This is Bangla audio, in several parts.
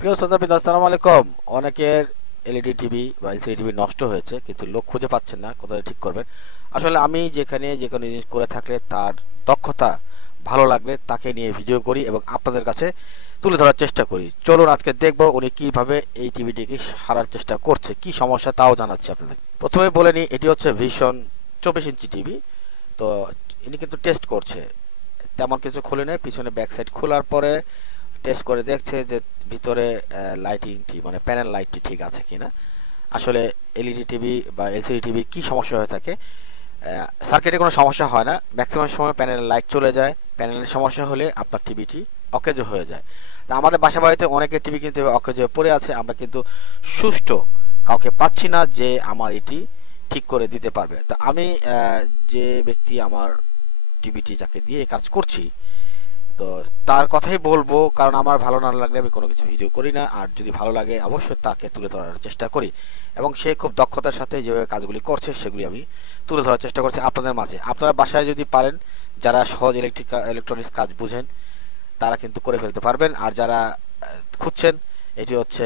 প্রিয় শ্রোতাবৃন্দ, আসসালামু আলাইকুম। অনেকের এলইডি টিভি বা এলসিডি টিভি নষ্ট হয়েছে, কিন্তু লোক খুঁজে পাচ্ছেন না কোথায় ঠিক করবেন। আসলে আমি যেখানে যে কোনো জিনিস করে থাকলে তার দক্ষতা ভালো লাগলে তাকে নিয়ে ভিডিও করি এবং আপনাদের কাছে তুলে ধরার চেষ্টা করি। চলুন আজকে দেখব উনি কিভাবে এই টিভিটিকে সারার চেষ্টা করছে, কি সমস্যা তাও জানাচ্ছি আপনাদের। প্রথমে বলে নিই, এটি হচ্ছে ভিশন 24 ইঞ্চি টিভি। তো ইনি কিন্তু টেস্ট করছে, তেমন কিছু খুলে নেয়, পিছনে ব্যাক সাইড খোলার পরে টেস্ট করে দেখছে যে ভিতরে লাইটিংটি মানে প্যানেল লাইটটি ঠিক আছে কিনা। আসলে এলইডি টিভি বা এলসিডি টিভির কি সমস্যা হয়ে থাকে, সার্কিটে কোনো সমস্যা হয় না, ম্যাক্সিমাম সময় প্যানেলের লাইট চলে যায়। প্যানেলের সমস্যা হলে আপনার টিভিটি অকেজো হয়ে যায়। তা আমাদের বাসা বাড়িতে অনেকের টিভি কিন্তু অকেজো হয়ে পড়ে আছে, আমরা কিন্তু সুষ্ঠু কাউকে পাচ্ছি না যে আমার এটি ঠিক করে দিতে পারবে। তো আমি যে ব্যক্তি আমার টিভিটি যাকে দিয়ে কাজ করছি, তো তার কথাই বলবো, কারণ আমার ভালো না লাগলে আমি কোনো কিছু ভিডিও করি না, আর যদি ভালো লাগে অবশ্যই তাকে তুলে ধরার চেষ্টা করি। এবং সে খুব দক্ষতার সাথে যেভাবে কাজগুলি করছে সেগুলি আমি তুলে ধরার চেষ্টা করছি আপনাদের মাঝে। আপনারা বাসায় যদি পারেন, যারা সহজ ইলেকট্রনিক্স কাজ বুঝেন তারা কিন্তু করে ফেলতে পারবেন। আর যারা খুঁজছেন, এটি হচ্ছে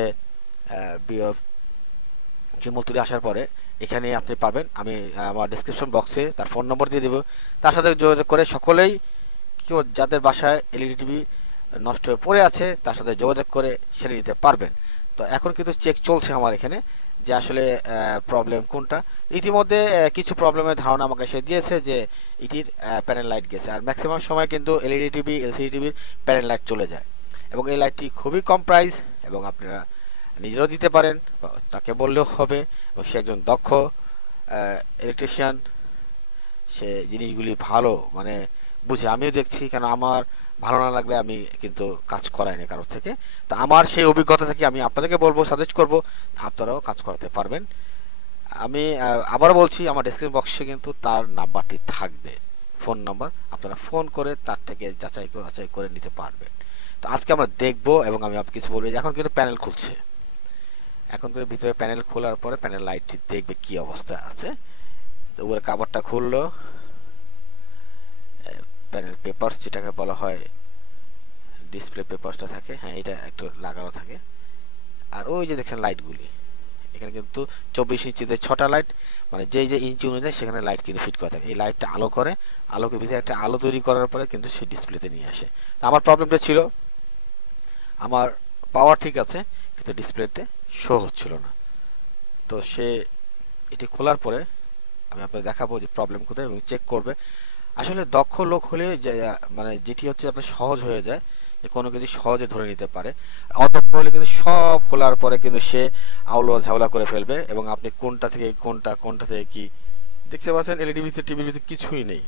চিমলতুলি আসার পরে এখানে আপনি পাবেন। আমি আমার ডিসক্রিপশন বক্সে তার ফোন নম্বর দিয়ে দেবো, তার সাথে যোগাযোগ করে সকলেই কেউ যাদের বাসায় এলইডি টিভি নষ্ট হয়ে পড়ে আছে তার সাথে যোগাযোগ করে সেরে নিতে পারবেন। তো এখন কিন্তু চেক চলছে আমার এখানে যে আসলে প্রবলেম কোনটা। ইতিমধ্যে কিছু প্রবলেমের ধারণা আমাকে সে দিয়েছে যে এটির প্যানেল লাইট গেছে, আর ম্যাক্সিমাম সময় কিন্তু এলইডি টিভি এলসিডি টিভির প্যানেল লাইট চলে যায়। এবং এই লাইটটি খুবই কম প্রাইস, এবং আপনারা নিজেরাও দিতে পারেন, তাকে বললেও হবে। এবং সে একজন দক্ষ ইলেকট্রিশিয়ান, সে জিনিসগুলি ভালো মানে বুঝে। আমিও দেখছি, কেন আমার ভালো না লাগলে আমি কিন্তু কাজ করাই না কারোর থেকে। তো আমার সেই অভিজ্ঞতা থেকে আমি আপনাদেরকে বলবো, সাজেস্ট করব, আপনারাও কাজ করাতে পারবেন। আমি আবারও বলছি, আমার ডেসক্রিপশন বক্সে কিন্তু তার নাম্বারটি থাকবে, ফোন নাম্বার, আপনারা ফোন করে তার থেকে যাচাই করে নিতে পারবেন। তো আজকে আমরা দেখব, এবং আমি কিছু বলবো। এখন কিন্তু প্যানেল খুলছে, এখন কিন্তু ভিতরে প্যানেল খোলার পরে প্যানেল লাইটটি দেখবে কি অবস্থা আছে। তো উপরে কাভারটা খুললো, প্যানেল পেপারস যেটাকে বলা হয়, ডিসপ্লে পেপারসটা থাকে, হ্যাঁ এটা একটু লাগানো থাকে। আর ওই যে দেখছেন লাইটগুলি, এখানে কিন্তু 24 ইঞ্চিতে 6টা লাইট, মানে যেই যে ইঞ্চি অনুযায়ী সেখানে লাইট কিন্তু ফিট করা থাকে। এই লাইটটা আলো করে, আলোকে ভিতরে একটা আলো তৈরি করার পরে কিন্তু সে ডিসপ্লেতে নিয়ে আসে। তো আমার প্রবলেমটা ছিল, আমার পাওয়ার ঠিক আছে কিন্তু ডিসপ্লেতে শো হচ্ছিল না। তো সে এটি খোলার পরে আমি আপনাকে দেখাবো যে প্রবলেম কোথায়, এবং চেক করবে। আসলে দক্ষ লোক হলে যে মানে যেটি হচ্ছে আপনার সহজ হয়ে যায়, যে কোনো কিছু সহজে ধরে নিতে পারে। অদক্ষ হলে কিন্তু সব খোলার পরে কিন্তু সে আউলো ঝাউলা করে ফেলবে, এবং আপনি কোনটা থেকে কোনটা থেকে কি দেখতে পাচ্ছেন। এলইডি ভিতরে টিভির ভিতরে কিছুই নেই,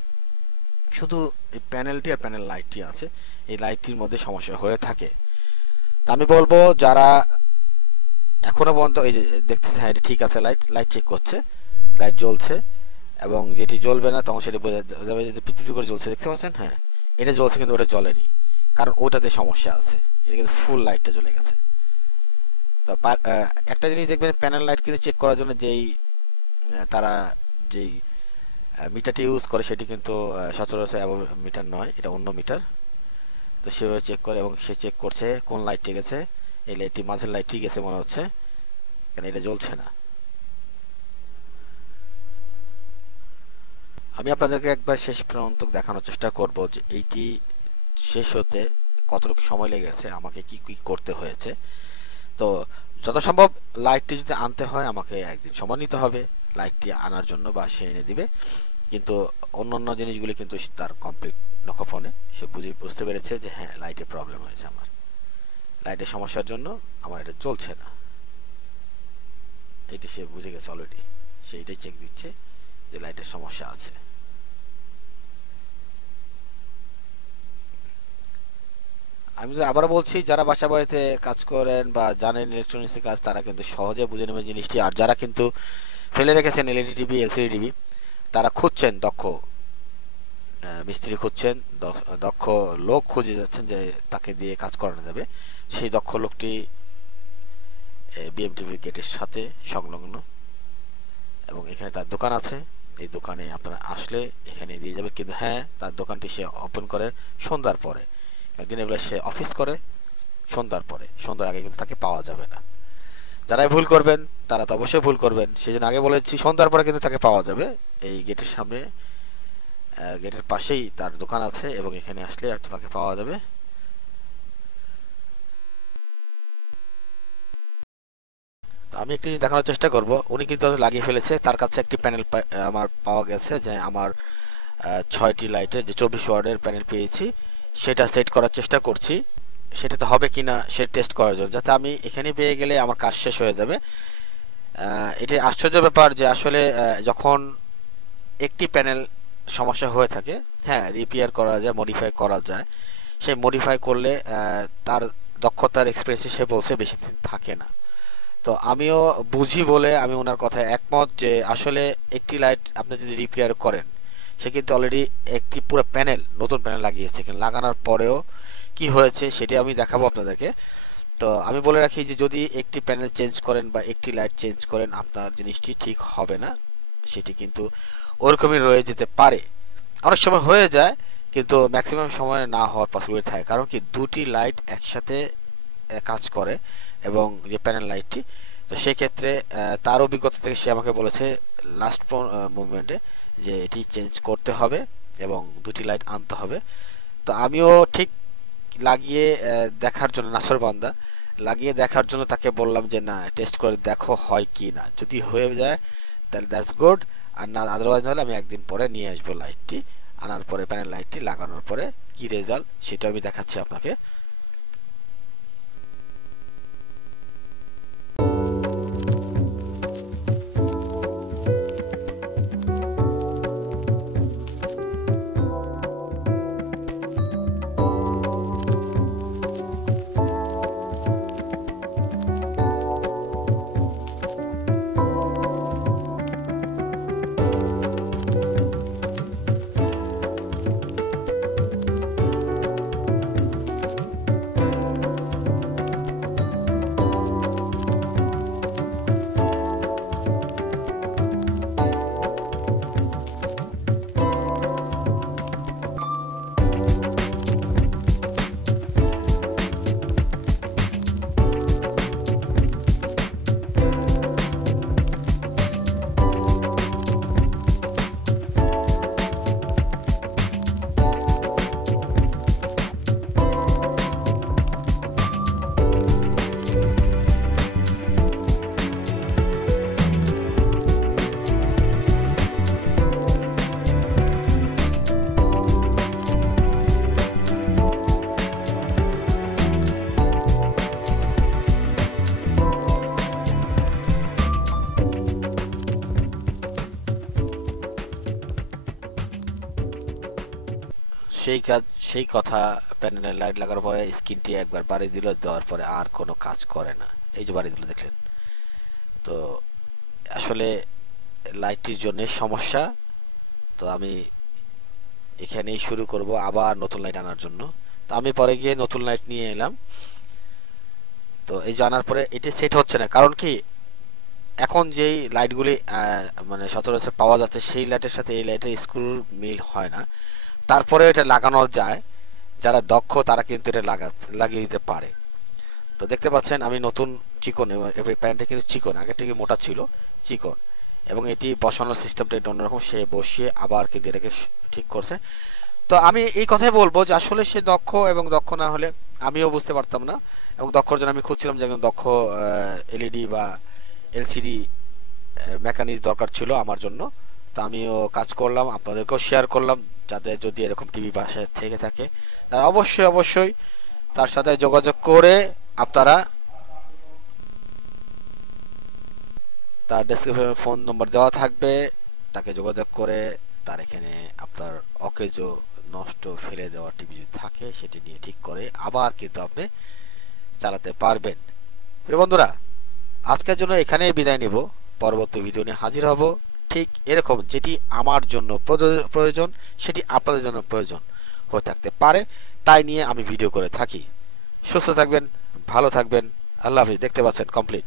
শুধু এই প্যানেলটি আর প্যানেল লাইটটি আছে। এই লাইটটির মধ্যে সমস্যা হয়ে থাকে। তা আমি বলবো, যারা এখনো পর্যন্ত এই যে দেখতেছেন, হ্যাঁ এটা ঠিক আছে, লাইট লাইট চেক করছে, লাইট জ্বলছে, এবং যেটি জ্বলবে না তখন সেটি বোঝা যাবে যে পিপি করে জ্বলছে, দেখতে পাচ্ছেন, হ্যাঁ এটা জ্বলছে কিন্তু ওটা জ্বলেনি, কারণ ওটাতে সমস্যা আছে। এটা কিন্তু ফুল লাইটটা জ্বলে গেছে। তো একটা জিনিস দেখবেন, প্যানেল লাইট কিন্তু চেক করার জন্য যেই তারা যেই মিটারটি ইউজ করে সেটি কিন্তু সচরাচর মিটার নয়, এটা অন্য মিটার। তো সেভাবে চেক করে, এবং সে চেক করছে কোন লাইট ঠিক আছে। এই লাইটটি মাঝের লাইট ঠিক আছে মনে হচ্ছে, কারণ এটা জ্বলছে না। আমি আপনাদেরকে একবার শেষ পর্যন্ত দেখানোর চেষ্টা করব যে এইটি শেষ হতে কতটুকু সময় লেগেছে, আমাকে কি কি করতে হয়েছে। তো যত সম্ভব লাইটটি যদি আনতে হয় আমাকে একদিন সময় নিতে হবে লাইটটি আনার জন্য, বা সে এনে দিবে। কিন্তু অন্য অন্য জিনিসগুলি কিন্তু তার কমপ্লিট নখফোনে সে বুঝতে পেরেছে যে হ্যাঁ লাইটে প্রবলেম হয়েছে, আমার লাইটের সমস্যার জন্য আমার এটা চলছে না, এটি সে বুঝে গেছে অলরেডি। সেইটাই চেক দিচ্ছে যে লাইটের সমস্যা আছে। আমি আবার বলছি, যারা বাসা বাড়িতে কাজ করেন বা জানেন ইলেকট্রনিক্সের কাজ, তারা কিন্তু সহজে বুঝে নেবেন জিনিসটি। আর যারা কিন্তু ফেলে রেখেছেন এলইডি টিভি এলসিডি টিভি, তারা খুঁজছেন দক্ষ মিস্ত্রি, খুঁজছেন দক্ষ লোক, খুঁজে যাচ্ছেন যে তাকে দিয়ে কাজ করানো যাবে, সেই দক্ষ লোকটি বিএমটিভি গেটের সাথে সংলগ্ন, এবং এখানে তার দোকান আছে। এই দোকানে আপনারা আসলে এখানে দিয়ে যাবে, কিন্তু হ্যাঁ তার দোকানটি সে ওপেন করে সন্ধ্যার পরে, দিনের বেলা সে অফিস করে, সন্ধ্যার আগে কিন্তু তাকে পাওয়া যাবে না। যারাই ভুল করবেন তারা তো অবশ্যই ভুল করবেন, সেই জন্য আগে বলেছি সন্ধ্যার পরে কিন্তু তাকে পাওয়া যাবে। এই গেটের সামনে, গেটের পাশেই তার দোকান আছে এবং এখানে আসলে আপনাকে পাওয়া যাবে। আমি একটু দেখানোর চেষ্টা করব। উনি কিন্তু লাগিয়ে ফেলেছে, তার কাছে একটি প্যানেল আমার পাওয়া গেছে, যে আমার 6টি লাইটের যে 24 ওয়াটের প্যানেল পেয়েছি, সেটা সেট করার চেষ্টা করছি। সেটাতে হবে কিনা সে টেস্ট করার জন্য, যাতে আমি এখানে পেয়ে গেলে আমার কাজ শেষ হয়ে যাবে। এটি আশ্চর্য ব্যাপার যে আসলে যখন একটি প্যানেল সমস্যা হয়ে থাকে, হ্যাঁ রিপেয়ার করা যায়, মডিফাই করা যায়। সেই মডিফাই করলে তার দক্ষতার এক্সপিরিয়েন্সে সে বলছে বেশি দিন থাকে না। তো আমিও বুঝি বলে আমি ওনার কথায় একমত যে আসলে একটি লাইট আপনি যদি রিপেয়ার করেন, সে কিন্তু অলরেডি একটি পুরো প্যানেল, নতুন প্যানেল লাগিয়েছে, কিন্তু লাগানোর পরেও কি হয়েছে সেটি আমি দেখাবো আপনাদেরকে। তো আমি বলে রাখি যে যদি একটি প্যানেল চেঞ্জ করেন বা একটি লাইট চেঞ্জ করেন, আপনার জিনিসটি ঠিক হবে না, সেটি কিন্তু ওরকমই রয়ে যেতে পারে। অনেক সময় হয়ে যায়, কিন্তু ম্যাক্সিমাম সময় না হওয়ার পসিবিলিটি থাকে। কারণ কি, দুটি লাইট একসাথে কাজ করে এবং যে প্যানেল লাইটটি, তো সেক্ষেত্রে তার অভিজ্ঞতা থেকে সে আমাকে বলেছে লাস্ট মুভমেন্টে যে এটি চেঞ্জ করতে হবে এবং দুটি লাইট আনতে হবে। তো আমিও ঠিক লাগিয়ে দেখার জন্য, নাসরবান্দা লাগিয়ে দেখার জন্য তাকে বললাম যে না, টেস্ট করে দেখো হয় কি না, যদি হয়ে যায় তাহলে দ্যাটস গুড, আর না আদারওয়াইজ নাহলে আমি একদিন পরে নিয়ে আসবো লাইটটি। আনার পরে প্যানেল লাইটটি লাগানোর পরে কি রেজাল্ট সেটা আমি দেখাচ্ছি আপনাকে। সেই কাজ, সেই কথা, প্যানেলের লাইট লাগার পরে স্ক্রিনটি একবার বাড়ি দিল, দেওয়ার পরে আর কোনো কাজ করে না। এই যে বাড়ি দিল দেখলেন। তো আসলে লাইটটির জন্য সমস্যা। তো আমি এখানেই শুরু করব আবার নতুন লাইট আনার জন্য। তো আমি পরে গিয়ে নতুন লাইট নিয়ে এলাম। তো এই জানার পরে এটি সেট হচ্ছে না, কারণ কি, এখন যেই লাইটগুলি মানে সচরাচর পাওয়া যাচ্ছে, সেই লাইটের সাথে এই লাইটের স্ক্রু মিল হয় না। তারপরে এটা লাগানো যায়, যারা দক্ষ তারা কিন্তু এটা লাগিয়ে দিতে পারে। তো দেখতে পাচ্ছেন আমি নতুন চিকন, প্যান্টটা কিন্তু চিকন, আগের থেকে মোটা ছিল, চিকন, এবং এটি বসানোর সিস্টেমটা একটু অন্যরকম। সে বসিয়ে আবার কিন্তু এটাকে ঠিক করছে। তো আমি এই কথাই বলবো যে আসলে সে দক্ষ, এবং দক্ষ না হলে আমিও বুঝতে পারতাম না, এবং দক্ষর জন্য আমি খুঁজছিলাম যে একজন দক্ষ এলইডি বা এলসিডি মেকানিক্স দরকার ছিল আমার জন্য। তো আমিও কাজ করলাম, আপনাদেরকেও শেয়ার করলাম, যাদের যদি এরকম টিভি বাসায় থেকে থাকে তারা অবশ্যই তার সাথে যোগাযোগ করে আপনারা, তার ডেসক্রিপশনে ফোন নম্বর দেওয়া থাকবে, তাকে যোগাযোগ করে তার এখানে আপনার অকেজো নষ্ট ফেলে দেওয়া টিভি যদি থাকে সেটি নিয়ে ঠিক করে আবার কিন্তু আপনি চালাতে পারবেন। প্রিয় বন্ধুরা, আজকের জন্য এখানেই বিদায় নিব। পরবর্তী ভিডিও নিয়ে হাজির হব ঠিক এরকম, যেটি আমার জন্য প্রয়োজন সেটি আপনাদের জন্য প্রয়োজন হয়ে থাকতে পারে, তাই নিয়ে আমি ভিডিও করে থাকি। সুস্থ থাকবেন, ভালো থাকবেন, আল্লাহ হাফিজ। দেখতে পাচ্ছেন কমপ্লিট।